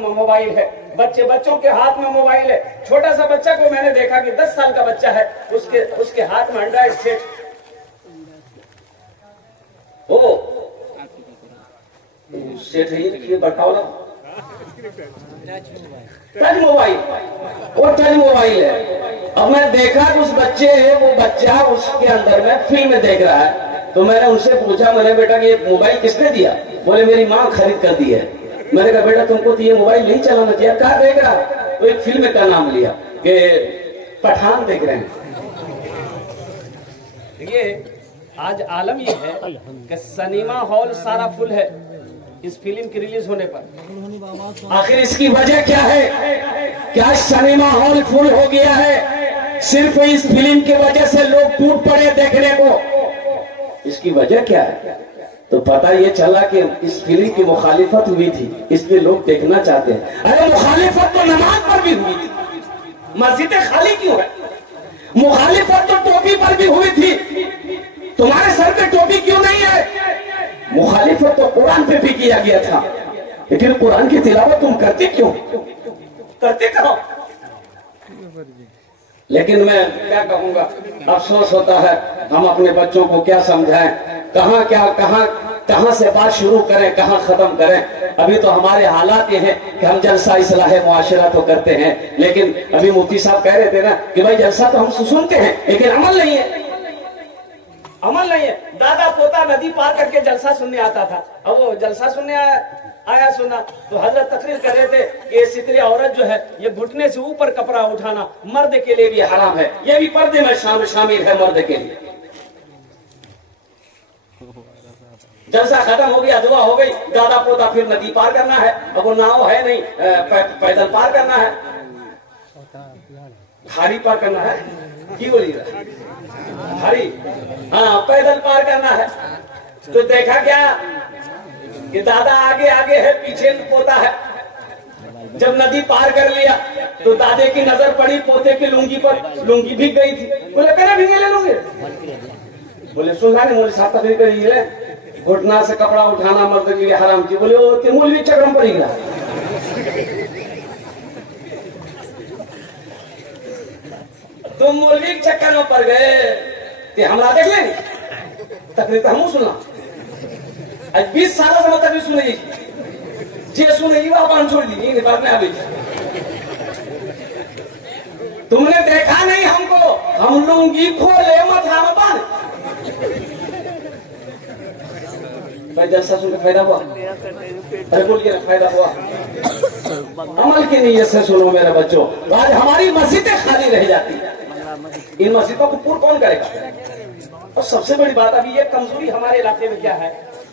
Mobile है, बच्चों के हाथ में मोबाइल है। छोटा सा बच्चा को मैंने देखा कि 10 साल का बच्चा है, उसके हाथ में एंड्रॉइड सेट। ओ सेट है, बताओ ना, टच मोबाइल, वो टच मोबाइल है। अब मैं देखा कि उस बच्चे है, वो बच्चा उसके अंदर में फिल्म देख रहा है। तो मैंने उनसे पूछा, मैंने बेटा कि ये मोबाइल किसने दिया? बोले मेरी माँ खरीद कर दी है। मैंने कहा बेटा तुमको तो ये मोबाइल नहीं चलाना चाहिए। क्या देख रहा? तो एक फिल्म का नाम लिया कि पठान देख रहे हैं। ये आज आलम ये है कि सिनेमा हॉल सारा फुल है इस फिल्म की रिलीज होने पर। आखिर इसकी वजह क्या है? क्या सिनेमा हॉल फुल हो गया है सिर्फ इस फिल्म की वजह से लोग टूट पड़े देखने को? इसकी वजह क्या है? तो पता ये चला कि इस फिल्म की मुखालिफत हुई थी, इसलिए लोग देखना चाहते हैं। अरे मुखालिफत तो नमाज पर भी हुई थी, मस्जिदें खाली क्यों है? मुखालिफत तो टोपी पर भी हुई थी, तुम्हारे सर पे टोपी क्यों नहीं है? मुखालिफत तो कुरान पे भी किया गया था, लेकिन कुरान की तिलावत तुम करते क्यों? करते कहो। लेकिन मैं क्या कहूंगा, अफसोस होता है, हम अपने बच्चों को क्या समझाएं, कहां से बात शुरू करें, कहां खत्म करें। अभी तो हमारे हालात ये हैं कि हम जलसा इस्लाह मुआशरा तो करते हैं, लेकिन अभी मुफ्ती साहब कह रहे थे ना कि भाई जलसा तो हम सुनते हैं लेकिन अमल नहीं है, अमल नहीं है। दादा पोता नदी पार करके जलसा सुनने आता था, अब वो जलसा सुनने आया सुना तो हजरत तकरीर कर रहे थे कि ये सितरी औरत जो है ये घुटने से ऊपर कपड़ा उठाना मर्द के लिए भी हराम है, ये भी पर्दे में शामिल है मर्द के लिए। जलसा खत्म हो गया, दुआ हो गई, दादा पोता फिर नदी पार करना है। अब वो नाव है नहीं, पैदल पार करना है, खाड़ी पार करना है, की बोलिएगा खाड़ी, हाँ पैदल पार करना है। तो देखा क्या कि दादा आगे आगे है, पीछे पोता है। जब नदी पार कर लिया तो दादे की नजर पड़ी पोते की लुंगी पर, लुंगी भीग गई थी। बोले पहले भीगे ले लूंगे, बोले सुनना नहीं, मोली साहब तकरीर करिए, घुटना से कपड़ा उठाना मर्द के लिए हराम की। बोले वो तिमुल चक्रम पड़ी गया। तुम मौलवी के चक्कर में पड़ गए कि हमरा देख लेंगे तकरीर, हम सुनना आज 20 साल से तकरीर सुनेगी, जे सुनेगी वो अपन छोड़ दी बाद में आ गई। तुमने देखा नहीं हमको, हम लुंगी खोले मथा में बांध। भाई जलसा सुन के फायदा हुआ? अरे बोलिए ना, फायदा हुआ? अमल की नीयत से सुनो मेरे बच्चों। आज हमारी मस्जिदें खाली रह जाती, इन मस्जिदों को पूर्ण कौन करेगा? और सबसे बड़ी बात, अभी ये कमजोरी हमारे इलाके में क्या है,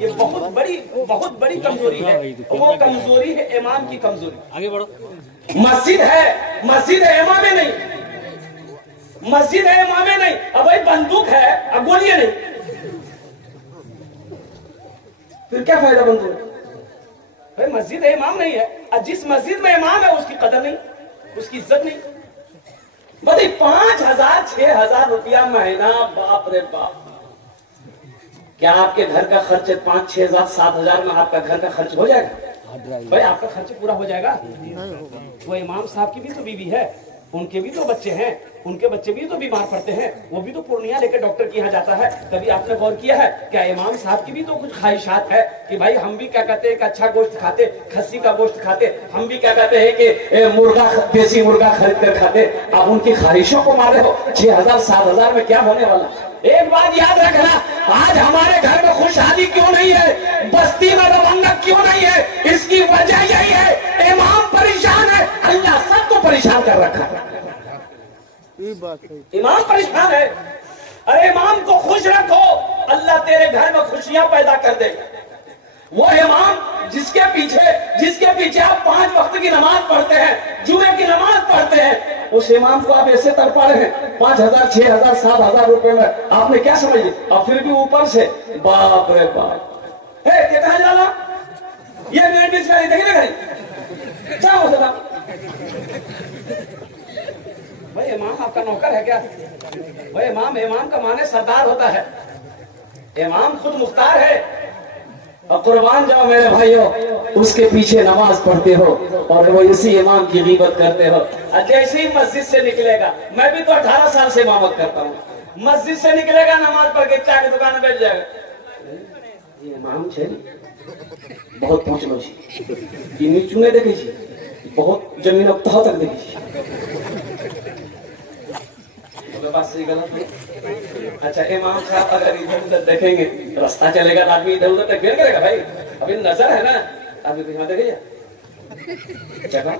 ये बहुत बड़ी कमजोरी है। वो कमजोरी है इमाम की कमजोरी। आगे बढ़ो। मस्जिद है इमामे नहीं, मस्जिद है इमामे नहीं। अब भाई बंदूक है, अब गोलियां नहीं, फिर क्या फायदा बंदूक? भाई मस्जिद है इमाम नहीं है, और जिस मस्जिद में इमाम है उसकी कदर नहीं, उसकी इज्जत नहीं। बताइए 5,000 6,000 रुपया महीना, बाप रे बाप। क्या आपके घर का खर्च 5 6 हज़ार 7 हजार में आपका घर का खर्च हो जाएगा? भाई आपका खर्च पूरा हो जाएगा? वो इमाम साहब की भी तो बीवी है, उनके भी तो बच्चे हैं, उनके बच्चे भी तो बीमार पड़ते हैं, वो भी तो पूर्णिया लेकर डॉक्टर के यहाँ जाता है। कभी आपने गौर किया है क्या इमाम साहब की भी तो कुछ ख्वाहिशात है कि भाई हम भी क्या कहते हैं कि अच्छा गोश्त खाते, खस्सी का गोश्त खाते, हम भी क्या कहते हैं कि मुर्गा, देसी मुर्गा खरीद कर खाते। आप उनकी ख्वाहिशों को मारे हो 6,000 7 हजार में क्या होने वाला? एक बात याद रखना, आज हमारे घर में खुशहाली क्यों नहीं है, बस्ती में रवन्नत क्यों नहीं है? इसकी वजह यही है, इमाम परेशान है, अल्लाह सबको परेशान कर रखा है। इमाम परेशान है। अरे इमाम को खुश रखो, अल्लाह तेरे घर में खुशियां पैदा कर देगा। वो इमाम जिसके पीछे आप 5 वक्त की नमाज पढ़ते हैं, जुमे की नमाज पढ़ते हैं, उस इमाम को आप ऐसे तड़पा रहे हैं 5,000 6,000 7 हजार रुपए में। आपने क्या समझ लिया? और फिर भी ऊपर से बाप रे बाप है कितना जाला ये मिनट बीच में देखिए ना, जाओ सदा। भाई इमाम आपका नौकर है क्या? भाई इमाम का माने सरदार होता है, इमाम खुद मुख्तार है। और कुर्बान जाओ मेरे भाइयों, उसके पीछे नमाज पढ़ते हो और वो इसी इमाम की गीबत करते हो। और जैसे ही मस्जिद से निकलेगा, मैं भी तो 18 साल से इमामत करता हूँ, मस्जिद से निकलेगा नमाज पढ़ के चाय की दुकान में बैठ जाएगा, ये इमाम छे बहुत पहुंचलो छी, नीचू नहीं देखे छी, बहुत जमीन तह तक देखी छी। बात सही गलत है? अच्छा इमाम साहब अगर इधर उधर देखेंगे, रास्ता चलेगा तो आदमी इधर उधर तक घेर करेगा भाई, अभी नजर है ना, आदमी कुछ देखेगा जगह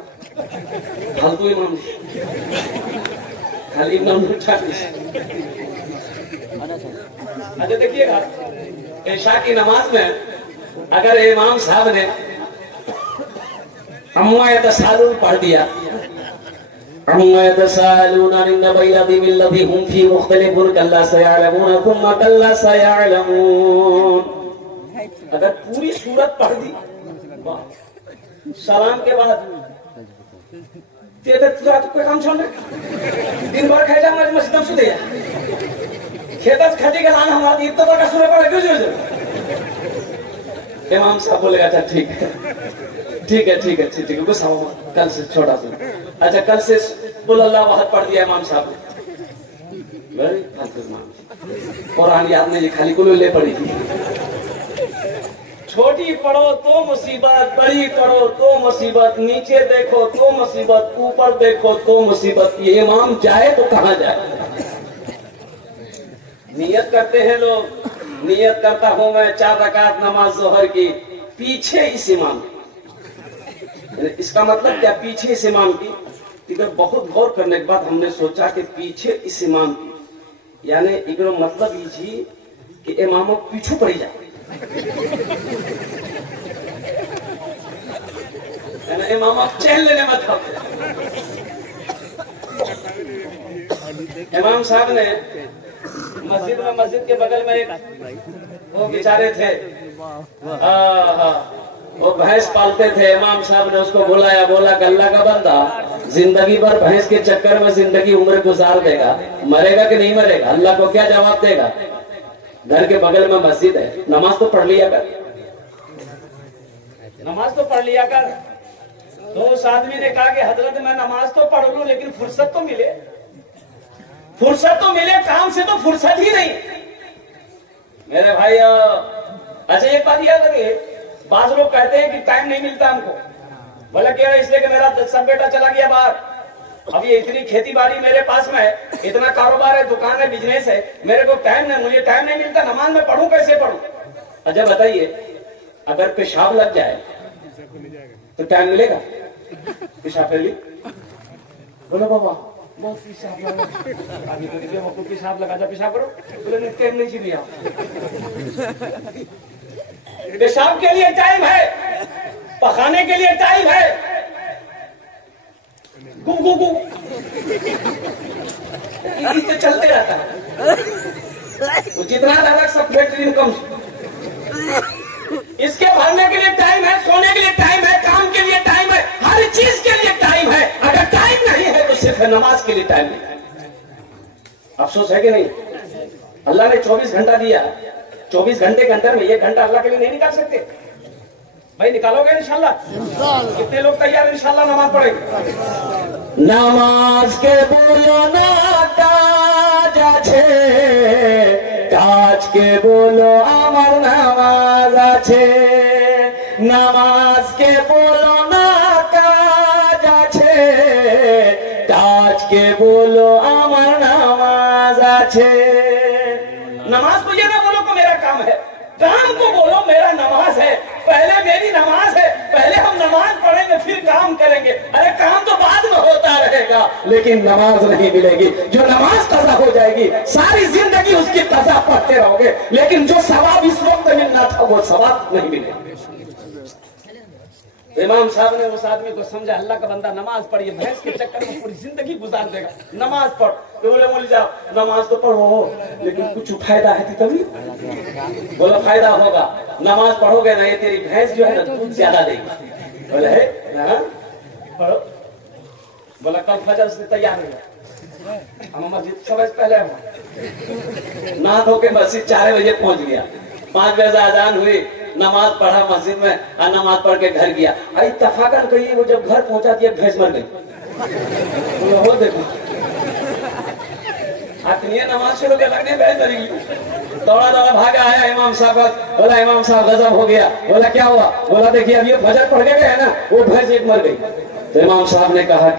फालतू इमाम खाली इमाम। अच्छा देखिएगा, ईशा की नमाज में अगर इमाम साहब ने अम्मा यतसालून पढ़ दिया, अम्मा यतसालून अनिन नबइल अज़ीम अल्लज़ी हुम फी मुख्तलिफुन कल्ला सयअलमून थुम्मा कल्ला सयअलमून, अगर पूरी सूरत पढ़ दी सलाम के बाद तो कोई काम छोड़ दिन भर खाई जा मस्जिद में सुते खेत खटी का लाना हमारा इतना बड़ा सूरत पढ़े क्यों? इमाम साहब बोलेगा अच्छा ठीक है ठीक है ठीक है ठीक है, गुस्सा हो कल से छोटा सा। अच्छा कल से कुल अल्लाह अहद पढ़ दिया इमाम साहब ने, कुरान याद नहीं, खाली कुल ले पड़ी थी। छोटी पढ़ो तो मुसीबत, बड़ी पढ़ो तो मुसीबत, नीचे देखो तो मुसीबत, ऊपर देखो तो मुसीबत। ये इमाम जाए तो कहां जाए? नियत करते हैं लोग, नियत करता हूं मैं 4 रकात नमाज जोहर की पीछे इस इमाम, इसका मतलब क्या पीछे इस इमाम की? इधर बहुत गौर करने के बाद हमने सोचा कि पीछे इस इमाम की यानी इधर मतलब ये जी कि इमामों पीछू पड़ी जाए, इमाम चैन लेने मत खाओ। इमाम साहब ने मस्जिद के बगल में एक वो बेचारे थे, वो भैंस पालते थे। इमाम साहब ने उसको बुलाया, बोला कि अल्लाह का बंदा जिंदगी भर भैंस के चक्कर में जिंदगी उम्र गुजार देगा, मरेगा कि नहीं मरेगा? अल्लाह को क्या जवाब देगा? घर के बगल में मस्जिद है, नमाज तो पढ़ लिया कर, नमाज तो पढ़ लिया कर। तो उस आदमी ने कहा कि हजरत मैं नमाज तो पढ़ लूं लेकिन फुर्सत तो मिले, फुर्सत तो मिले, काम से तो फुर्सत ही नहीं मेरे भाई। अच्छा एक बात याद रखिए, बाज लोग कहते हैं कि टाइम नहीं मिलता हमको, बोला क्या इसलिए कि मेरा सब बेटा चला गया बाहर, अब ये इतनी खेती बाड़ी मेरे पास में है, इतना कारोबार है, दुकान है, बिजनेस है, मेरे को टाइम नहीं, मुझे टाइम नहीं मिलता, नमाज में पढ़ूं कैसे पढ़ूं? अच्छा बताइए, अगर पेशाब लग जाए तो टाइम मिलेगा? पेशाब लिए बोलो बाबा बहुत पेशाब लगा, अभी तो पेशाब लगा, जा पेशाब करो, बोले टाइम नहीं चाहिए। पेशाब के लिए टाइम है, पखाने के लिए टाइम है, गु गु गु तो चलते रहता है, तो जितना ज्यादा सब फैक्ट्री इनकम, इसके भरने के लिए टाइम है, सोने के लिए टाइम है, काम के लिए टाइम है, हर चीज के लिए टाइम है। अगर टाइम नहीं है तो सिर्फ नमाज के लिए टाइम नहीं। अफसोस है कि नहीं? अल्लाह ने 24 घंटा दिया, 24 घंटे के अंदर में 1 घंटा अल्लाह के लिए नहीं निकाल सकते? भाई निकालोगे इंशाल्लाह? कितने लोग तैयार इंशाल्लाह नमाज पढ़ेंगे? नमाज के बोलो ना काज আছে, काज के बोलो আমার নামাজ আছে, नमाज के बोलो ना काज আছে, काज के बोलो আমার নামাজ আছে। नमाज को ये ना बोलो कि मेरा काम है, काम को बोलो मेरा नमाज है, पहले मेरी नमाज है, पहले हम नमाज पढ़ेंगे फिर काम करेंगे। अरे काम तो बाद में होता रहेगा लेकिन नमाज नहीं मिलेगी। जो नमाज कज़ा हो जाएगी सारी जिंदगी उसकी कज़ा पढ़ते रहोगे, लेकिन जो सवाब इस वक्त मिलना था वो सवाब नहीं मिलेगा। इमाम साहब ने उस आदमी को समझा, अल्लाह का बंदा नमाज पढ़िए, भैंस के चक्कर में पूरी जिंदगी गुजार देगा, नमाज पढ़। तो बोले बोल जाओ नमाज तो पढ़ो लेकिन कुछ फायदा है तभी? बोला फायदा होगा, नमाज पढ़ोगे ना ये तेरी भैंस जो है ना दूध ज्यादा देगी। बोले है पढ़ो। बोला कल फजर से तैयार हो गया, हम मस्जिद समय पहले नहा धो के मस्जिद 4 बजे पहुंच गया, 5 बजे अजान हुई, नमाज पढ़ा मस्जिद में और नमाज पढ़ के घर गया। इत्तफाकन कही वो जब घर पहुंचा दिया भैंस मर गई। हो देखो आखिर नमाज शुरू के लगने भैंस मरेगी। दौड़ा दौड़ा भागा आया इमाम साहब, बोला इमाम साहब गजब हो गया। बोला क्या हुआ? बोला देखिए अब ये फजर पढ़ के गए ना, वो भैंस एक मर गई। तो इमाम साहब ने कहा